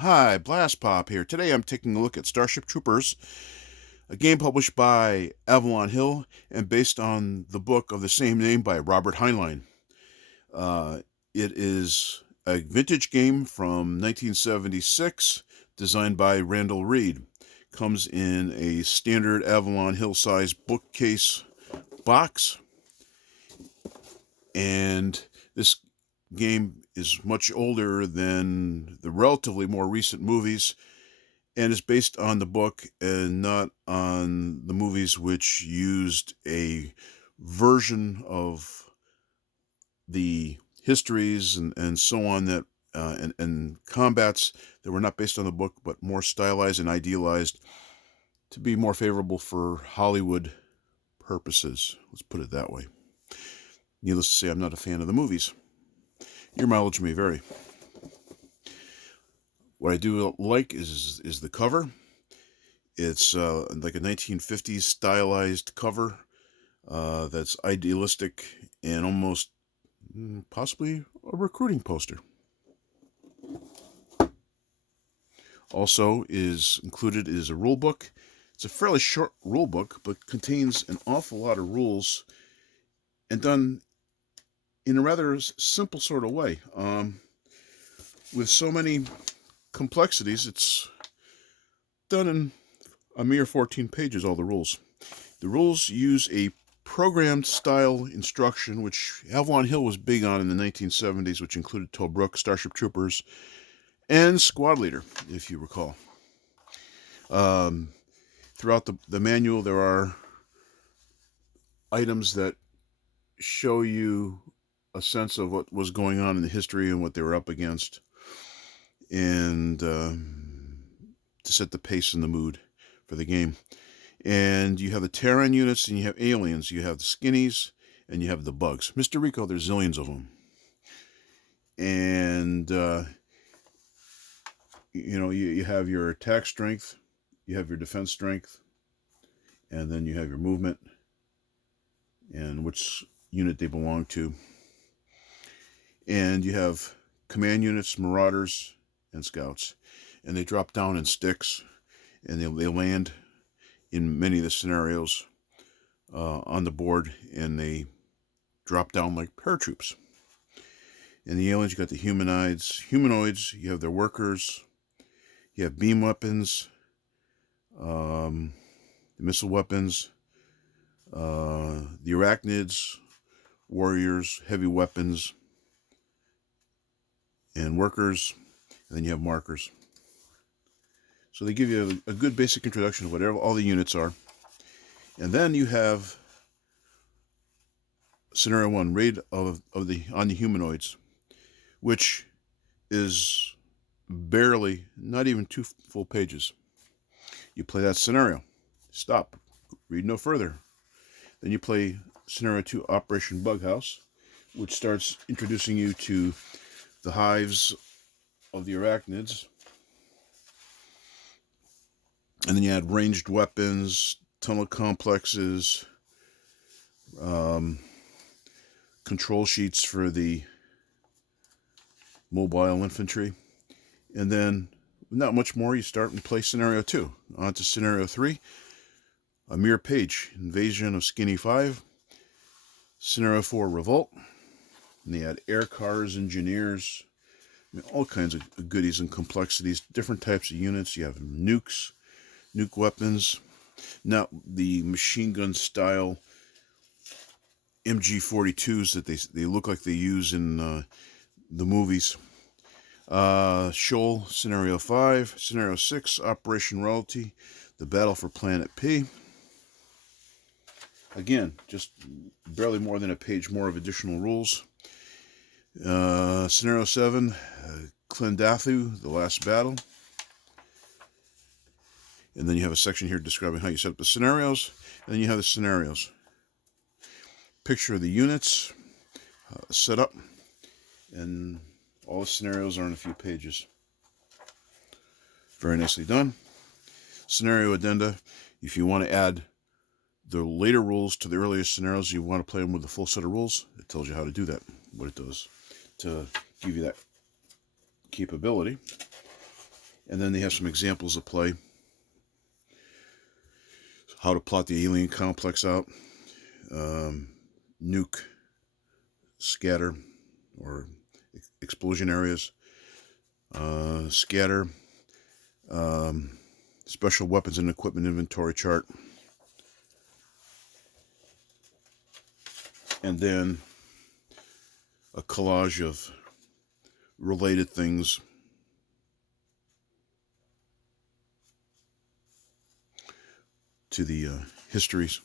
Hi, Blastpop here. Today I'm taking a look at Starship Troopers, a game published by Avalon Hill and based on the book of the same name by Robert Heinlein. Uh, it is a vintage game from 1976, designed by Randall Reed. Comes in a standard Avalon Hill size bookcase box, and this game is much older than the relatively more recent movies and is based on the book and not on the movies, which used a version of the histories and so on that and combats that were not based on the book but more stylized and idealized to be more favorable for Hollywood purposes. Let's put it that way. Needless to say, I'm not a fan of the movies. Your mileage may vary. What I do like is the cover. It's like a 1950s stylized cover that's idealistic and almost possibly a recruiting poster. Also is included is a rule book. It's a fairly short rule book, but contains an awful lot of rules and done in a rather simple sort of way. With so many complexities, it's done in a mere 14 pages, all the rules. The rules use a programmed style instruction, which Avalon Hill was big on in the 1970s, which included Tobruk, Starship Troopers, and Squad Leader, if you recall. Throughout the manual, there are items that show you a sense of what was going on in the history and what they were up against, and to set the pace and the mood for the game. And you have the Terran units, and you have aliens. You have the skinnies, and you have the bugs. Mr. Rico, there's zillions of them. And, you have your attack strength, you have your defense strength, and then you have your movement and which unit they belong to. And you have command units, marauders, and scouts. And they drop down in sticks, and they land in many of the scenarios on the board, and they drop down like paratroops. And the aliens, you got the humanoids, you have their workers, you have beam weapons, missile weapons, the arachnids, warriors, heavy weapons, and workers, and then you have markers. So they give you a good basic introduction of whatever all the units are. And then you have Scenario 1, Raid on the Humanoids, which is barely, not even 2 full pages. You play that scenario. Stop. Read no further. Then you play Scenario 2, Operation Bughouse, which starts introducing you to the hives of the arachnids. And then you add ranged weapons, tunnel complexes, control sheets for the mobile infantry. And then, not much more, you start and play Scenario 2. On to Scenario 3, a mere page, Invasion of Skinny 5. Scenario 4, Revolt. And they add air cars, engineers, all kinds of goodies and complexities, different types of units. You have nukes, nuke weapons, not the machine gun style MG42s that they look like they use in the movies. Shoal, Scenario 5, Scenario 6, Operation Royalty, the Battle for Planet P. Again, just barely more than a page more of additional rules. Scenario 7, Clendathu, the Last Battle. And then you have a section here describing how you set up the scenarios. And then you have the scenarios. Picture of the units, set up, and all the scenarios are in a few pages. Very nicely done. Scenario addenda. If you want to add the later rules to the earlier scenarios, you want to play them with the full set of rules, it tells you how to do that, what it does to give you that capability. And then they have some examples of play. How to plot the alien complex out. Nuke, scatter, or explosion areas. Scatter. Special weapons and equipment inventory chart. And then a collage of related things. To the histories,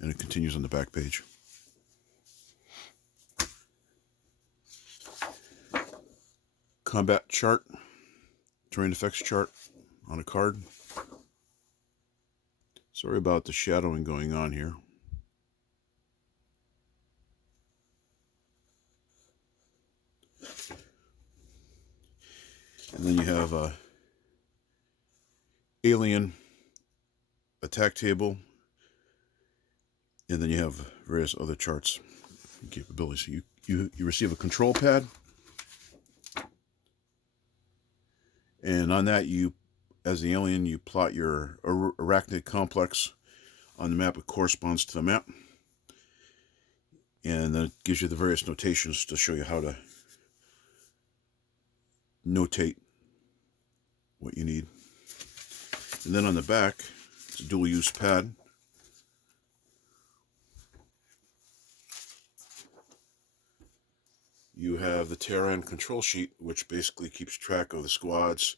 and it continues on the back page. Combat chart, terrain effects chart on a card. Sorry about the shadowing going on here. And then you have a alien attack table, and then you have various other charts and capabilities. So you receive a control pad, and on that, you, as the alien, you plot your arachnid complex on the map. It corresponds to the map, and then it gives you the various notations to show you how to notate what you need. And then on the back, it's a dual-use pad. You have the Terran control sheet, which basically keeps track of the squads,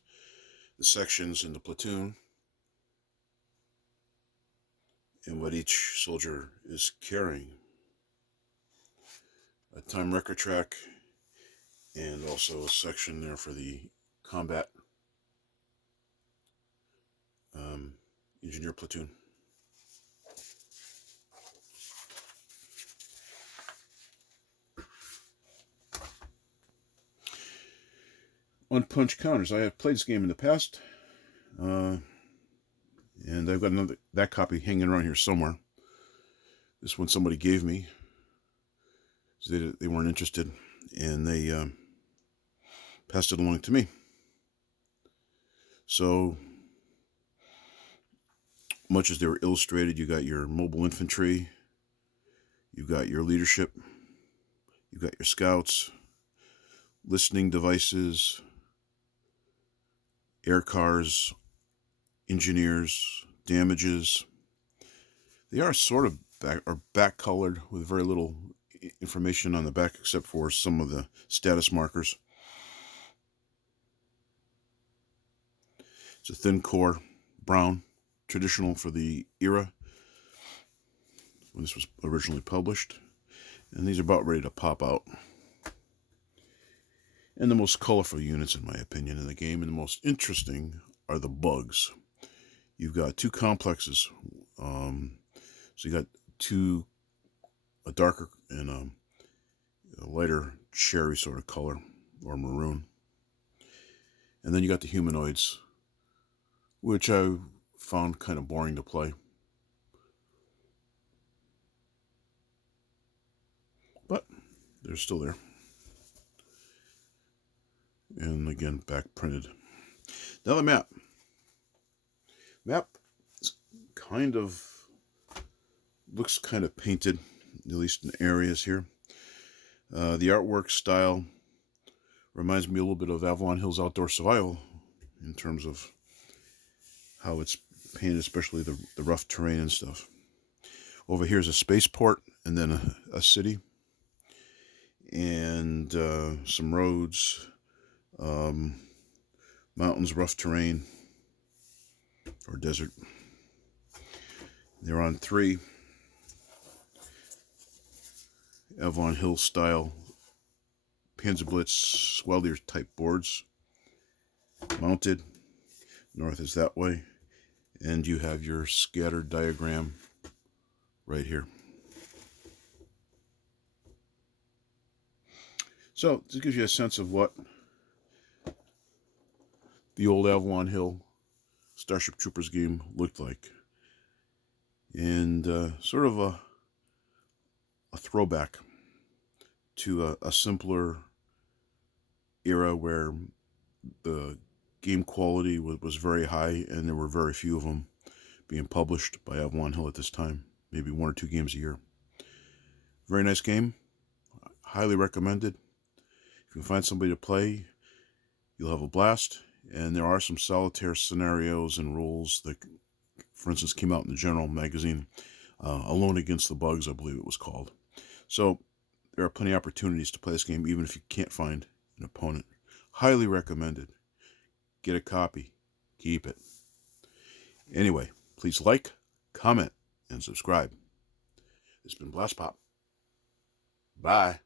the sections, and the platoon, and what each soldier is carrying. A time record track, and also a section there for the combat engineer platoon. Unpunched counters. I have played this game in the past, and I've got that copy hanging around here somewhere. This one somebody gave me, so they weren't interested, and they passed it along to me. So much as they were illustrated, you got your mobile infantry, you got your leadership, you got your scouts, listening devices, air cars, engineers, damages. They are sort of back colored with very little information on the back except for some of the status markers. It's a thin core brown, traditional for the era when this was originally published, and these are about ready to pop out. And the most colorful units, in my opinion, in the game, and the most interesting, are the bugs. You've got two complexes, so you got a darker and a lighter cherry sort of color, or maroon, and then you got the humanoids, which I found kind of boring to play. But they're still there. And again, back printed. Now the map. Map looks kind of painted, at least in areas here. The artwork style reminds me a little bit of Avalon Hill's Outdoor Survival in terms of how it's painted, especially the rough terrain and stuff. Over here is a spaceport, and then a city, and some roads, mountains, rough terrain, or desert. They're on 3 Avalon Hill style Panzerblitz Swellier type boards, mounted. North is that way, and you have your scattered diagram right here. So this gives you a sense of what the old Avalon Hill Starship Troopers game looked like, and sort of a throwback to a simpler era where the game quality was very high, and there were very few of them being published by Avalon Hill at this time. Maybe 1 or 2 games a year. Very nice game. Highly recommended. If you can find somebody to play, you'll have a blast. And there are some solitaire scenarios and rules that, for instance, came out in the General magazine. Alone Against the Bugs, I believe it was called. So there are plenty of opportunities to play this game, even if you can't find an opponent. Highly recommended. Get a copy. Keep it. Anyway, please like, comment, and subscribe. It's been Blastpop. Bye.